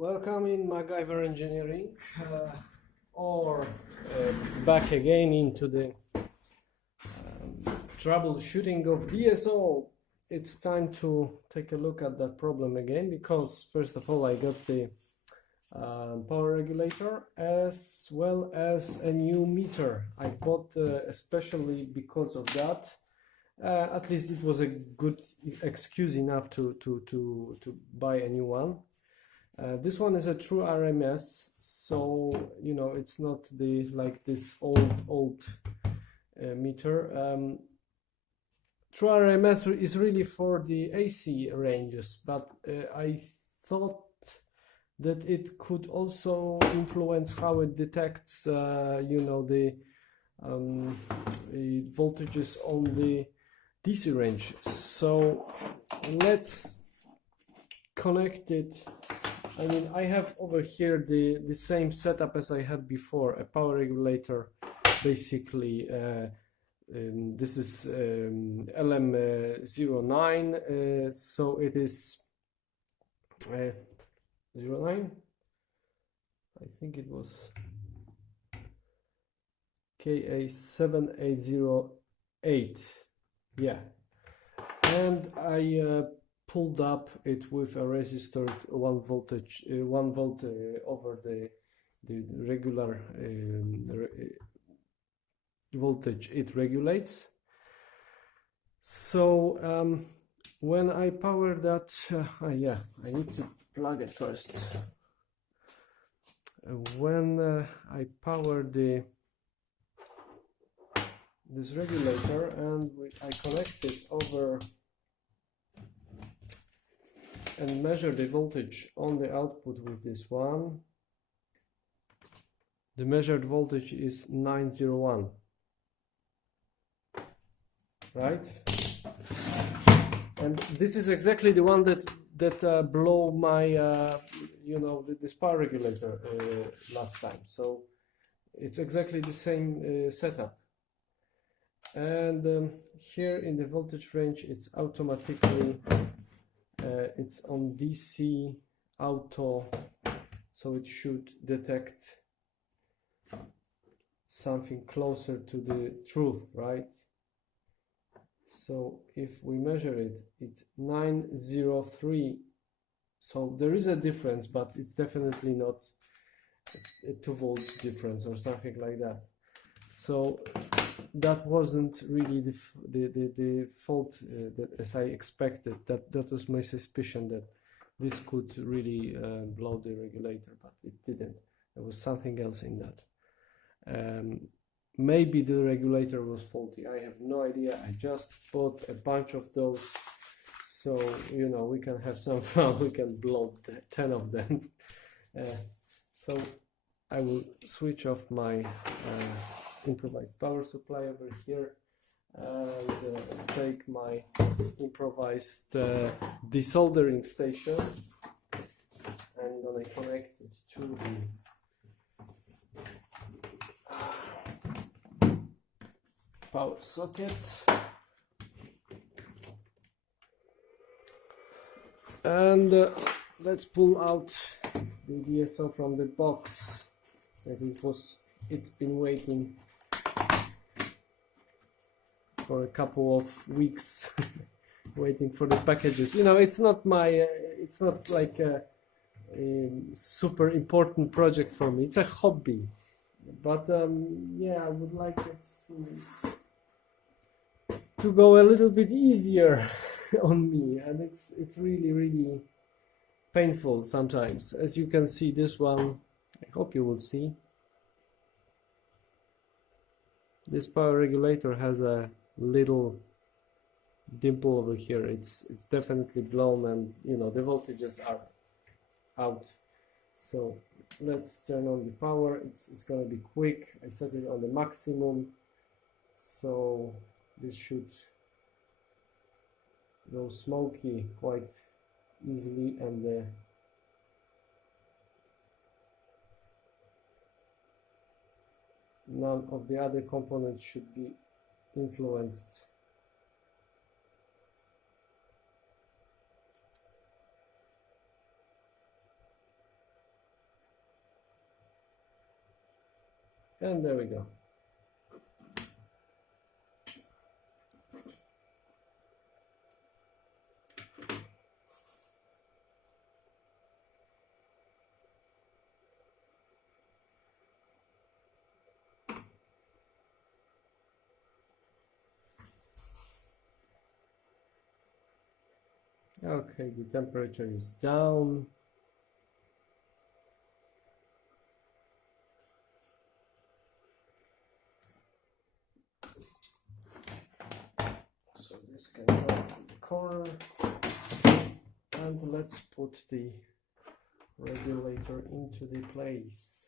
Welcome in MacGyver Engineering, or back again into the troubleshooting of DSO. It's time to take a look at that problem again, because first of all I got the power regulator as well as a new meter. I bought especially because of that. At least it was a good excuse enough to buy a new one. This one is a true RMS, so you know it's not like this old meter. True RMS is really for the AC ranges, but I thought that it could also influence how it detects, the voltages on the DC range. So let's connect it. I mean, I have over here the same setup as I had before, a power regulator, basically. This is LM09, so it is 09. I think it was KA7808. Yeah, and I pulled up it with a resistor 1 volt over the regular voltage it regulates. So when I power that, yeah, I need to plug it first. When I power this regulator and I connect it over and measure the voltage on the output with this one, the measured voltage is 901, right? And this is exactly the one that blow my this power regulator last time. So it's exactly the same setup. And here in the voltage range, it's automatically it's on DC auto, so it should detect something closer to the truth, right? So if we measure it, it's 903. So there is a difference, but it's definitely not a 2 volts difference or something like that. So that wasn't really the fault that as I expected. That was my suspicion, that this could really blow the regulator, but it didn't. There was something else in that. Maybe the regulator was faulty. I have no idea. I just bought a bunch of those, so you know we can have some fun. We can blow 10 of them. So I will switch off my improvised power supply over here and take my improvised desoldering station. I'm gonna connect it to the power socket, and let's pull out the DSO from the box that it's been waiting for a couple of weeks waiting for the packages. You know, it's not like a super important project for me. It's a hobby, but yeah, I would like it to go a little bit easier on me, and it's really painful sometimes. As you can see, this one, I hope you will see, this power regulator has a little dimple over here. It's definitely blown, and you know the voltages are out. So let's turn on the power. It's gonna be quick. I set it on the maximum, so this should go smoky quite easily, and none of the other components should be influenced. And there we go. Okay, the temperature is down. So this can go to the corner. And let's put the regulator into the place.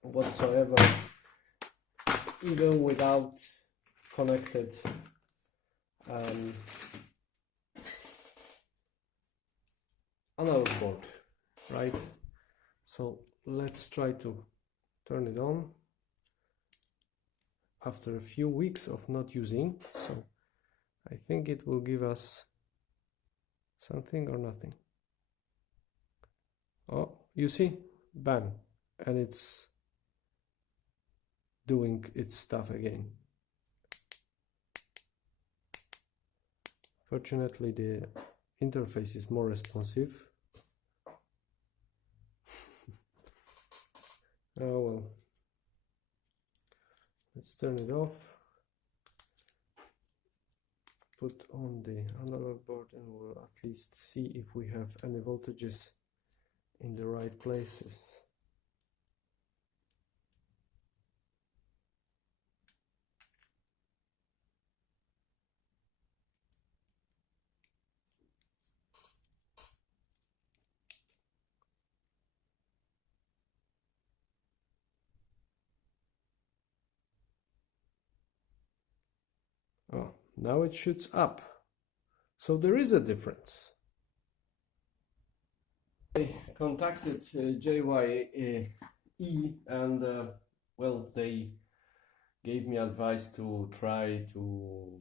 Whatsoever, even without connected analog board, right? So let's try to turn it on after a few weeks of not using. So I think it will give us something or nothing. Oh, you see, bam, and it's doing its stuff again. Fortunately, the interface is more responsive. Oh well, let's turn it off, put on the analog board, and we'll at least see if we have any voltages in the right places. Oh, now it shoots up. So there is a difference. I contacted JYE and well, they gave me advice to try to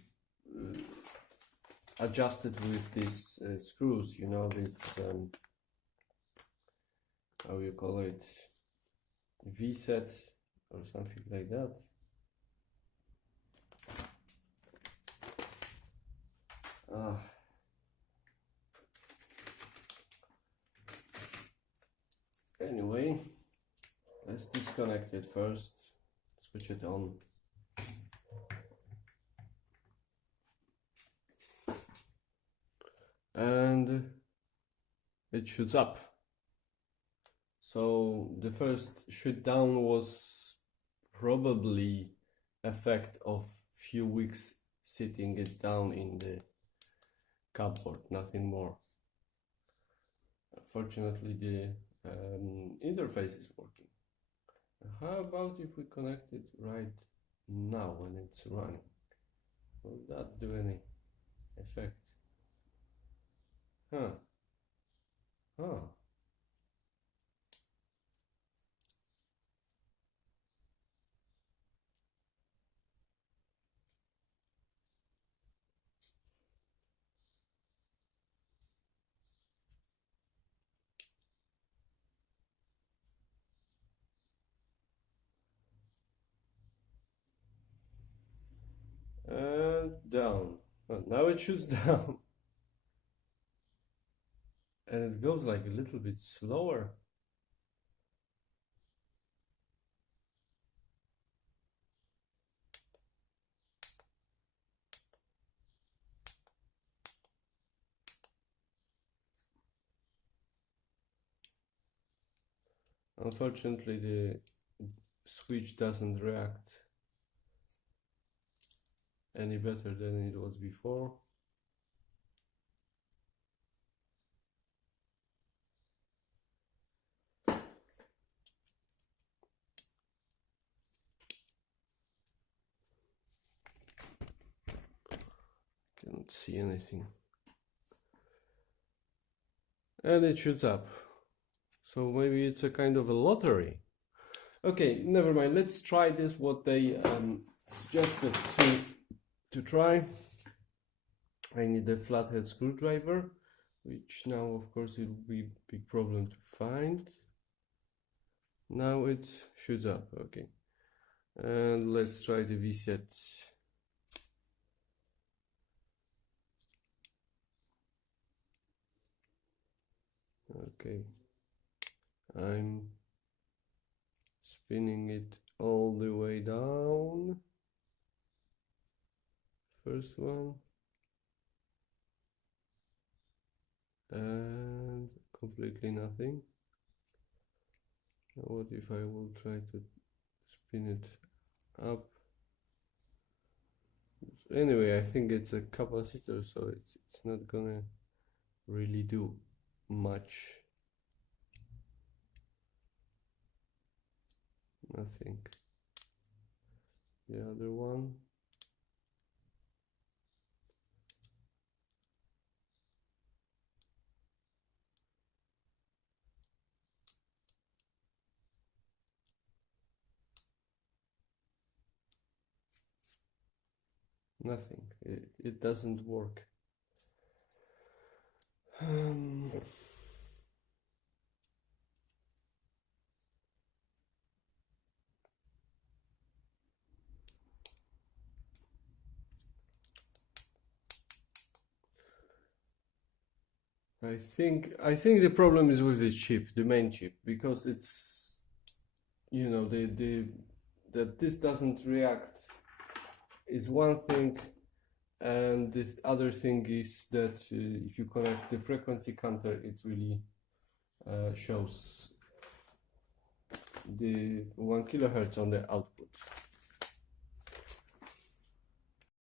adjust it with these screws, you know, this how you call it, V-set or something like that. Anyway, let's disconnect it first, switch it on. And it shoots up. So the first shoot down was probably effect of few weeks sitting it down in the cupboard, nothing more. Fortunately, the interface is working. How about if we connect it right now when it's running? Will that do any effect? Huh. And down. Well, now it shoots down. And it goes like a little bit slower. Unfortunately, the switch doesn't react any better than it was before. Can't see anything. And it shoots up. So maybe it's a kind of a lottery. Okay, never mind. Let's try this. What they suggested to try. I need a flathead screwdriver, which now, of course, it will be a big problem to find. Now it shoots up. Okay, and let's try the V-set. Okay, I'm spinning it all the way down. First one, and completely nothing. Now what if I will try to spin it up? Anyway, I think it's a capacitor, so it's not gonna really do much. Nothing. The other one. Nothing. It doesn't work. I think the problem is with the chip, the main chip, because it's, you know, that this doesn't react is one thing, and the other thing is that if you connect the frequency counter, it really shows the 1 kilohertz on the output.